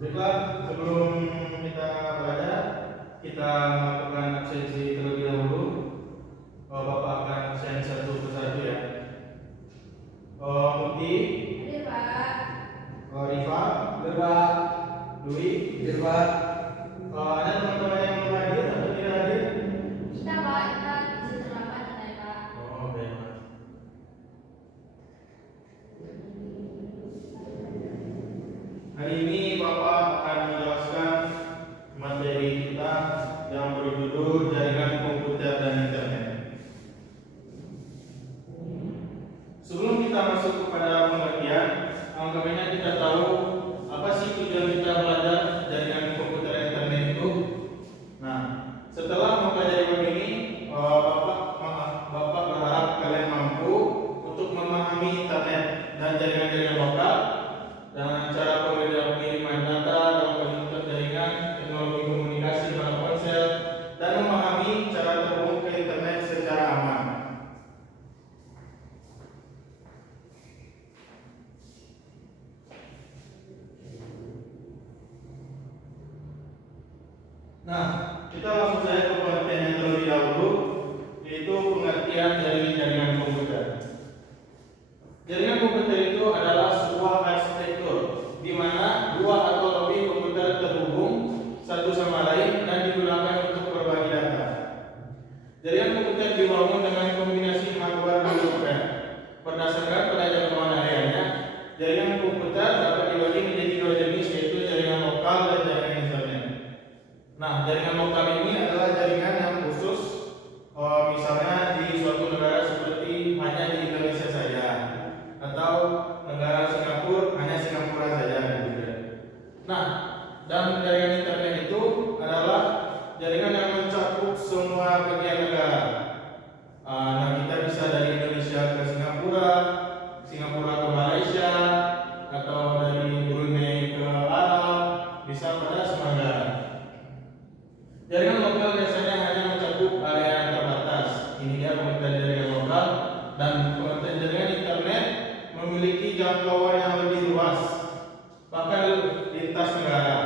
Baiklah, sebelum kita belajar, kita melakukan absensi terlebih dahulu. Bapak akan absen satu persatu ya. Muti, Hadir Pak. Rifa, Hadir Pak. Dwi, Hadir Pak. ada teman-teman yang hadir atau tidak hadir? Kita Pak, kita izin terlambat ya Pak. Baik. Hari ini Bapak akan menjelaskan materi kita yang berjudul jaringan komputer dan internet. Sebelum kita masuk kepada pengertian, alangkah baiknya kita tahu apa sih tujuan kita belajar jaringan komputer dan internet itu. Nah, setelah mempelajari web ini, Bapak berharap kalian mampu untuk memahami internet dan jaringan-jaringan lokal dengan cara pengiriman data dalam bentuk jaringan, teknologi komunikasi pada ponsel, dan memahami cara terhubung ke internet secara aman. Nah, kita langsung saja ke pengertian yang terlebih dahulu, yaitu pengertian dari jaringan komputer. Jaringan komputer itu adalah sebuah arsitektur di mana dua atau lebih komputer terhubung satu sama lain dan digunakan untuk berbagi data. Jaringan komputer dibangun dengan kombinasi hardware dan software. Berdasarkan pelajaran hariannya, jaringan komputer dapat dibagi menjadi dua jenis, yaitu jaringan lokal dan jaringan internet. Nah, jaringan lokal ini adalah jaringan yang khusus, misalnya di suatu negara seperti hanya di Indonesia saja, atau negara Singapura hanya Singapura saja gitu. Nah, dan jaringan internet itu adalah jaringan yang mencakup semua bagian negara. Nah, kita bisa dari Indonesia ke Singapura, Singapura ke Malaysia, atau dari Brunei ke Arab, bisa pada semua negara. Jaringan lokal biasanya hanya mencakup area yang terbatas. Ini dia pengertian jaringan lokal. Dan pengertian jaringan internet memiliki jangkauan yang lebih luas, bahkan lintas negara.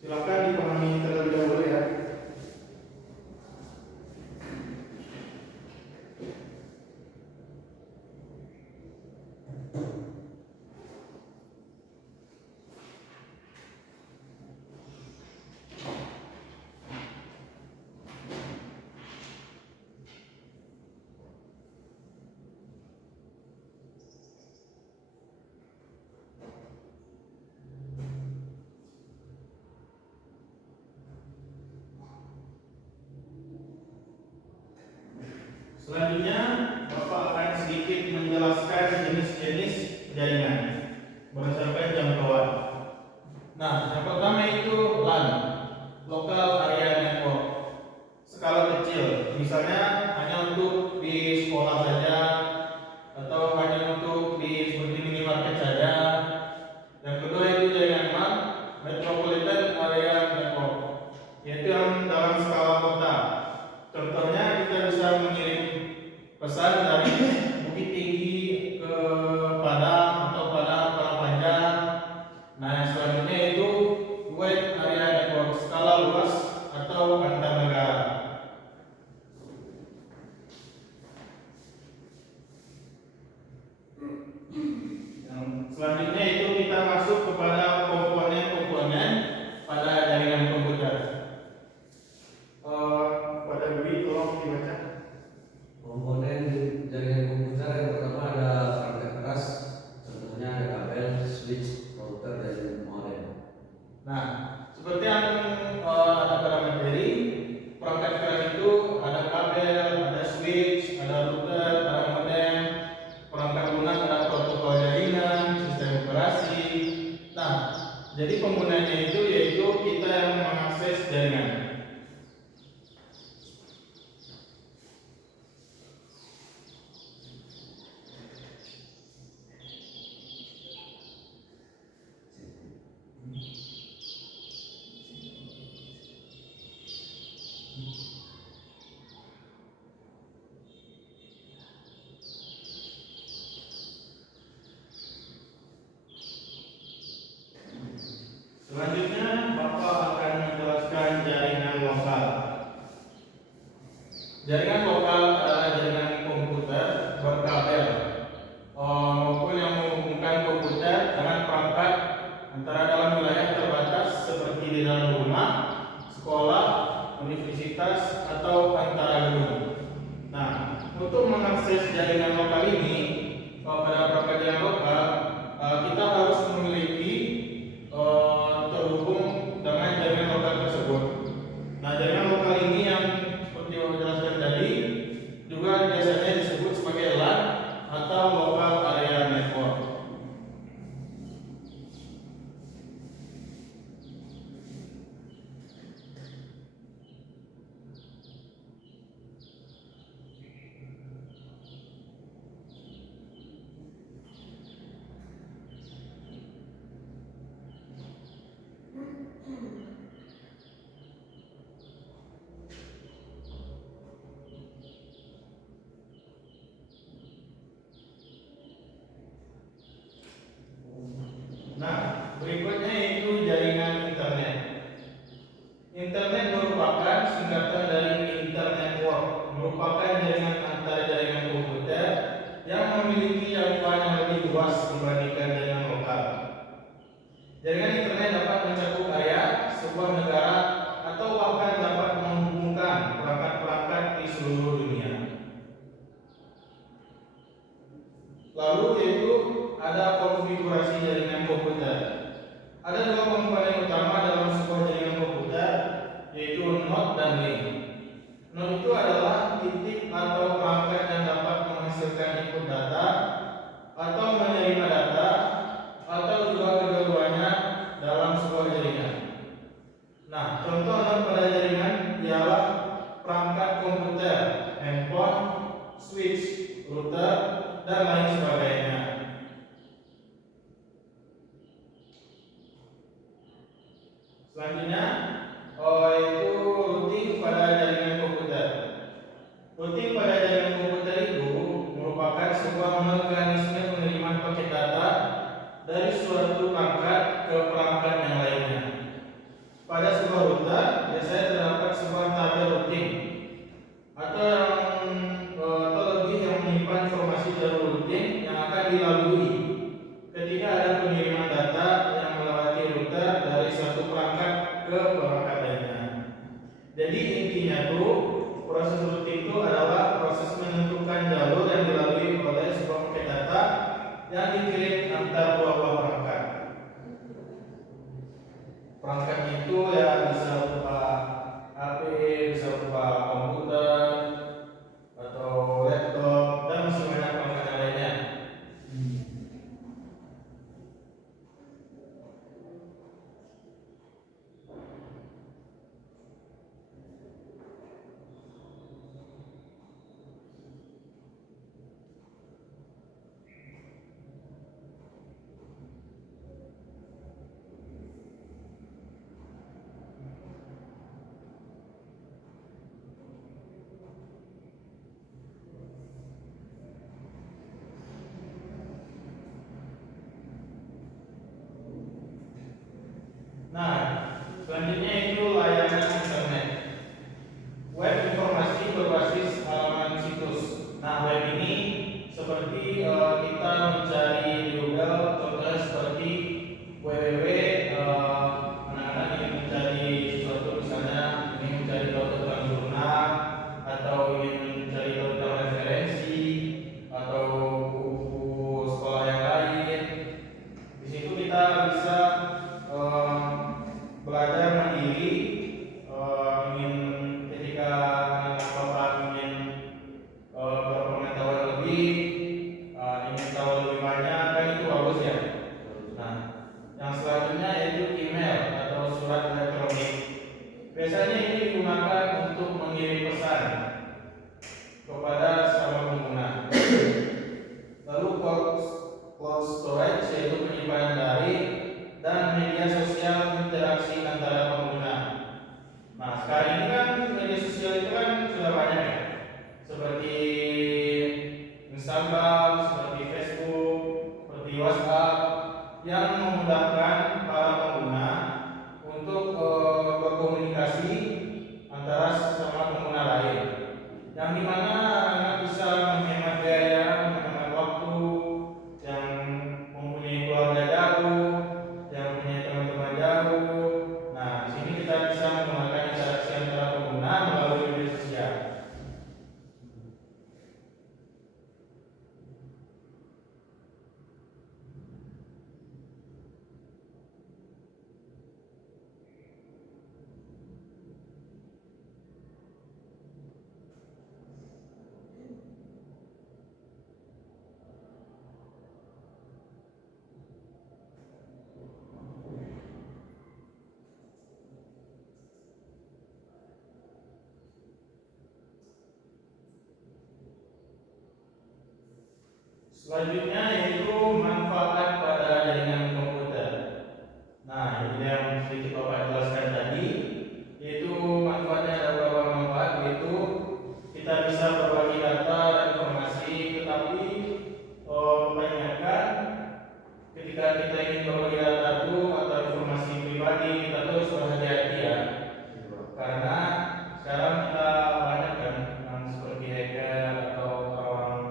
Silakan dipahami terlebih dahulu ya. Selanjutnya, Bapak akan sedikit menjelaskan jenis-jenis jaringan berdasarkan jangkauan. Nah, yang pertama itu LAN, Local Area Network, skala kecil, misalnya hanya untuk di sekolah saja atau hanya untuk di seperti minimarket saja. Yang kedua itu jaringan MAN, Metropolitan Area Network, yaitu yang dalam skala kota. Contohnya kita bisa mengirim pesan dari Bukit Tinggi ke Padang atau Padang ke Panjang. Nah, yang selanjutnya itu Wide Area Network, skala luas atau antar negara. Yang selanjutnya itu kita masuk kepada komponen-komponen pada jaringan komputer. Pada Dwi tolong dibaca. Komponen jaringan komputer yang pertama ada perangkat keras, contohnya ada kabel, switch, router, dan modem. Nah, seperti yang ada pada materi, perangkat keras itu ada kabel, ada switch, ada router, ada modem. Perangkat lunak ada protokol jaringan, sistem operasi. Nah, jadi penggunanya itu yaitu kita yang mengakses jaringan. Selanjutnya Bapak akan menjelaskan jaringan lokal. Jaringan lokal adalah jaringan komputer berkabel maupun yang menghubungkan komputer dengan perangkat antara dalam wilayah terbatas seperti di dalam rumah, sekolah, universitas, atau antara gedung. Nah, untuk mengakses jaringan lokal ini pada perangkat jaringan lokal kita harus memiliki terhubung dengan jaringan lokal tersebut. Nah, jaringan lokal ini yang seperti yang saya jelaskan tadi juga biasanya disebut sebagai LAN atau Local Area Network. Nah, berikutnya yaitu jaringan internet. Internet merupakan singkatan dari Internet Network, merupakan jaringan antar jaringan komputer yang memiliki jangkauan yang lebih luas dibandingkan jaringan lokal. Jaringan internet dapat mencakup area sebuah negara atau bahkan dapat menghubungkan perangkat-perangkat di seluruh dunia. Lalu yaitu ada konfigurasi jaringan komputer. Ada dua komponen utama dalam sebuah jaringan komputer, yaitu node dan link. Node itu adalah titik atau perangkat yang dapat menghasilkan input data atau menerima data atau juga kedua-duanya dalam sebuah jaringan. Nah, contoh node pada jaringan ialah perangkat komputer, handphone, switch, router, dan lain sebagainya. Selanjutnya yaitu routing pada jaringan komputer. Routing pada jaringan komputer itu merupakan sebuah mekanisme penerimaan paket data dari suatu perangkat ke perangkat yang lainnya. Pada sebuah router biasanya terdapat sebuah tabel routing atau lebih yang menyimpan informasi jalur routing yang akan dilalui ketika ada pengiriman data yang melewati router dari suatu perangkat ke perangkat lainnya. Jadi intinya tuh proses routing itu adalah proses menentukan jalur yang dilalui oleh sebuah paket data yang dikirim antar dua perangkat. Perangkatnya itu ya bisa berupa HP, bisa berupa komputer atau laptop dan masih banyak perangkat yang lainnya. Nah, selanjutnya itu layanan internet. Web informasi berbasis halaman situs. Nah, web ini seperti kita mencari di Google, contohnya seperti www. Anak-anak ingin mencari sesuatu, misalnya ingin mencari tahu tentang jurnal atau ingin mencari tahu tentang referensi atau buku sekolah yang lain. Di situ kita bisa belajar mandiri, ingin ketika bapak ingin berpengetahuan lebih, ingin tahu lebih banyak, kan itu bagus ya. Nah, yang selanjutnya yaitu email atau surat elektronik. Biasanya ini digunakan untuk mengirim pesan kepada sesama pengguna. Lalu cloud storage yaitu penyimpanan daring dan media sosial interaksi antara pengguna. Nah, sekarang ini kan media sosial itu kan sudah banyak ya, seperti Instagram, seperti Facebook, seperti WhatsApp, yang memudahkan para pengguna Selanjutnya yaitu manfaat pada jaringan komputer. Nah, ini yang sedikit Bapak jelaskan tadi, yaitu manfaatnya ada beberapa manfaat, yaitu kita bisa berbagi data dan informasi, tetapi Bapak ingatkan ketika kita ingin berbagi data itu atau informasi pribadi, kita terus berhati-hati ya, karena sekarang kita banyak kan yang seperti hacker atau orang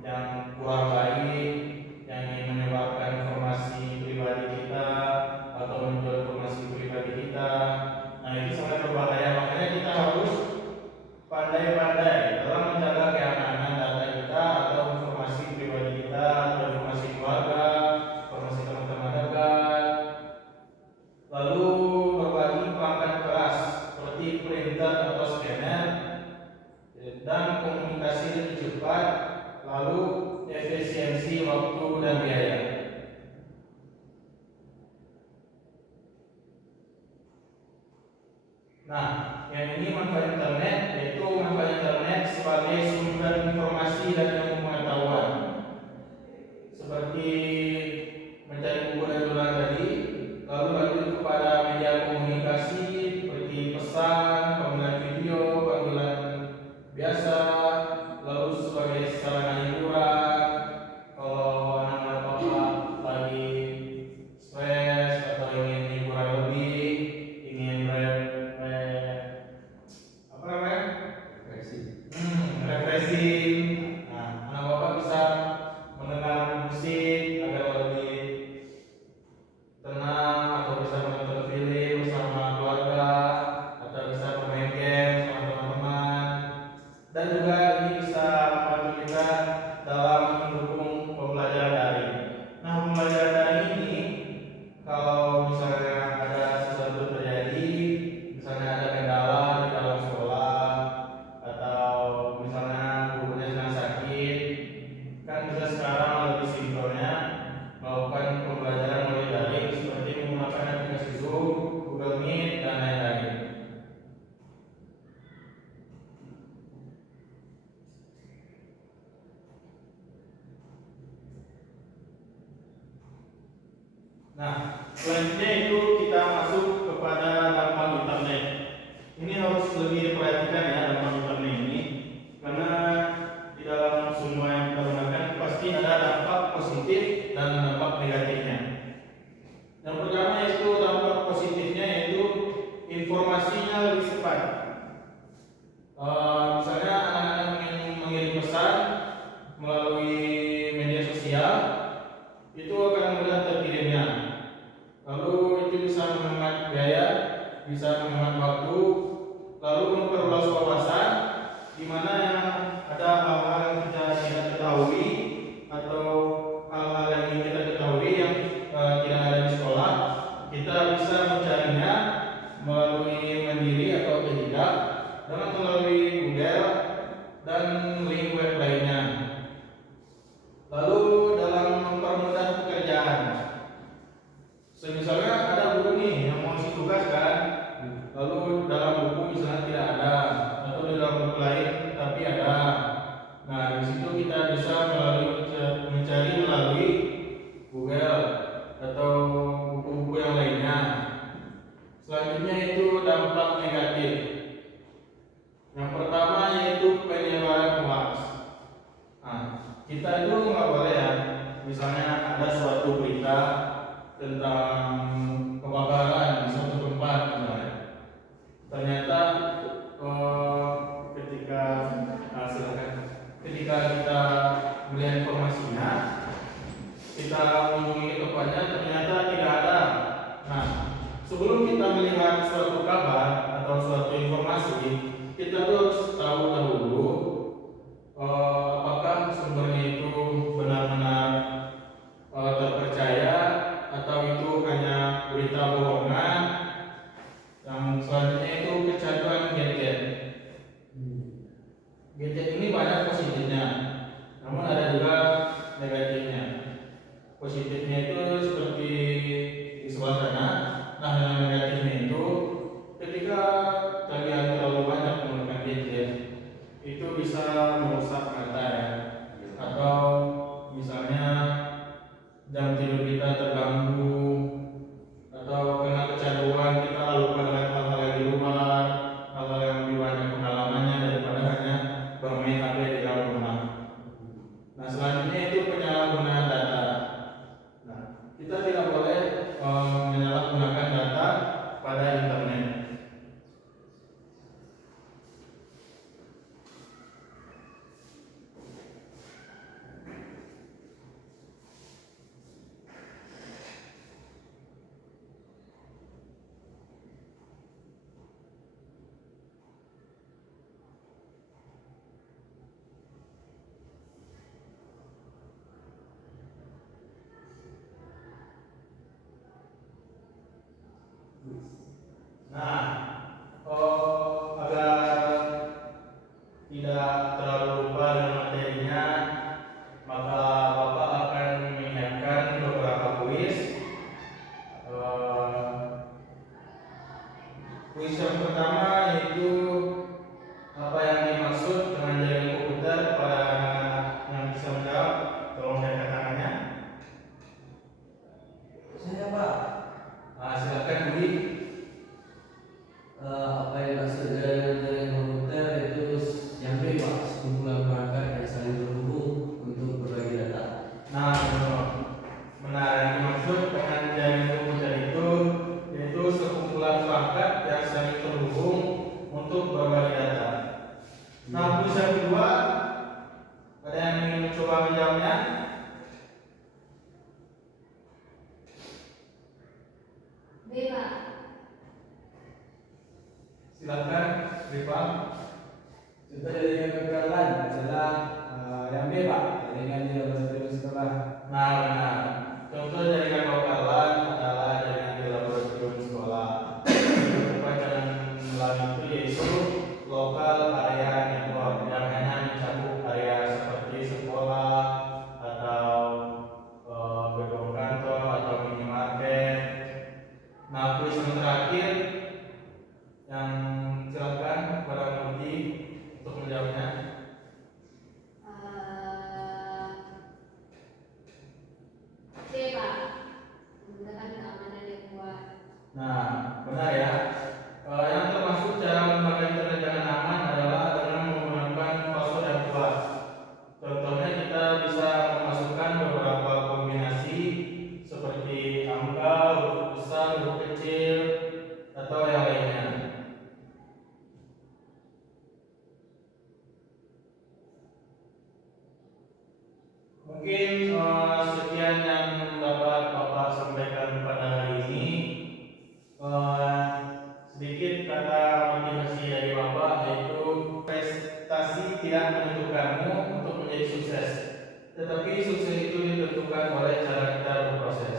yang kurang baik yang ingin menyebarkan informasi pribadi kita atau menjual informasi pribadi kita. Nah, itu sangat berbahaya, makanya kita harus pandai-pandai dalam menjaga keamanan data kita atau informasi pribadi kita atau informasi keluarga, informasi teman-teman dekat. Lalu berbagi perangkat keras seperti printer atau scanner dan komunikasi lebih cepat, lalu efisiensi waktu dan biaya. Nah, yang ini manfaat internet, yaitu manfaat internet sebagai sumber informasi dan ilmu pengetahuan, seperti mencari buku dan jurnal tadi, lalu lanjut kepada media komunikasi seperti pesan, panggilan video, panggilan biasa, lalu sebagai sarana hiburan. Kalau anak-anak Bapak lagi stres atau ingin hiburan lebih, ingin apa namanya? Refreshing. Nah, anak Bapak bisa mendengar musik agar lebih tenang, atau bisa menonton film bersama keluarga, atau bisa bermain game sama teman-teman, dan juga ini bisa membantu kita dalam mendukung pembelajaran daring. Nah, pembelajaran daring ini kalau misalnya ada sesuatu terjadi, misalnya ada kendala di dalam sekolah atau misalnya gurunya sedang sakit, kan bisa sekarang lebih simpelnya melakukan pembelajaran melalui daring seperti menggunakan aplikasi Zoom, Google Meet, dan lain-lain. Nah, selanjutnya itu kita masuk kepada dampak internet. Ini harus lebih diperhatikan ya, dampak internet ini, karena di dalam semua yang kita gunakan pasti ada dampak positif dan dampak negatifnya. Yang pertama itu dampak positifnya, yaitu informasinya lebih cepat. Misalnya anak-anak ingin mengirim pesan melalui media sosial, itu akan mudah terkirimnya. Lalu itu bisa menghemat biaya, bisa menghemat waktu, lalu memperluas wawasan, di mana yang ada hal-hal yang kita tidak ketahui atau hal-hal yang ingin kita ketahui yang tidak ada di sekolah, kita bisa mencarinya melalui mandiri atau tidak dengan melalui Google dan link web lainnya. Lalu dalam mempermudah pekerjaan, misalnya ada guru nih yang mau ngasih tugas kan, lalu dalam buku misalnya tidak ada, atau di dalam buku lain tapi ada. Nah, di situ kita bisa mencari melalui Google atau buku-buku yang lainnya. Selanjutnya itu dampak negatif. Yang pertama yaitu penyebaran hoax. Nah, kita itu nggak boleh ya, misalnya ada suatu berita tentang kebakaran di suatu tempat misalnya. Ternyata ketika kita melihat informasinya, kita mengunjungi tempatnya, ternyata tidak ada. Nah, sebelum kita melihat suatu kabar atau suatu informasi, kita harus tahu dahulu apakah sumbernya itu benar-benar terpercaya atau itu hanya berita bohongan. Yang selanjutnya itu kecanduan gadget. Gadget ini banyak positifnya, namun ada juga negatifnya. Positifnya itu seperti di sebelah sana. Nah, yang negatifnya itu ketika kalian terlalu banyak menggunakan gadget, itu bisa merusak mata ya, atau misalnya Nah, agar tidak terlalu lupa dengan materinya, maka Bapak akan menyiapkan beberapa kuis. Kuis yang pertama yaitu apa yang dimaksud dengan jaringan komputer pada anak-anak yang bisa menjawab. Tolong angkat tangannya. Saya Pak. Silakan Budi. Apa yang maksud jaringan komputer itu yang bebas kumpulan perangkat yang saling terhubung untuk berbagi data. Nah, benar, yang dimaksud dengan jaringan komputer itu yaitu sekumpulan perangkat yang saling terhubung untuk berbagi data. Nah, kuis yang kedua, ada yang ingin mencoba menjawabnya? Beba. Silakan, Rifa. Contoh jaringan kegagalan adalah yang bebas, jaringan tidak berterus setelah. Nah, benar. Contoh jaringan lokalan adalah jaringan di laboratorium sekolah. Pelajaran lain itu yaitu lokal area network yang hanya mencakup area seperti sekolah atau gedung kantor atau minimarket. Nah, kuis yang terakhir yang silakan para Mudi untuk menjawabnya. Beba. Menggunakan keamanan yang kuat. Nah, benar ya. Yang termasuk cara menggunakan internet dengan aman adalah dengan menggunakan password yang kuat. Contohnya kita bisa memasukkan beberapa kombinasi seperti angka, huruf besar, huruf kecil, atau yang lainnya. Mungkin sekian yang dapat Bapak sampaikan pada hari ini. Sedikit kata motivasi dari Bapak yaitu prestasi tidak menentukanmu untuk menjadi sukses, tetapi sukses itu ditentukan oleh cara kita berproses.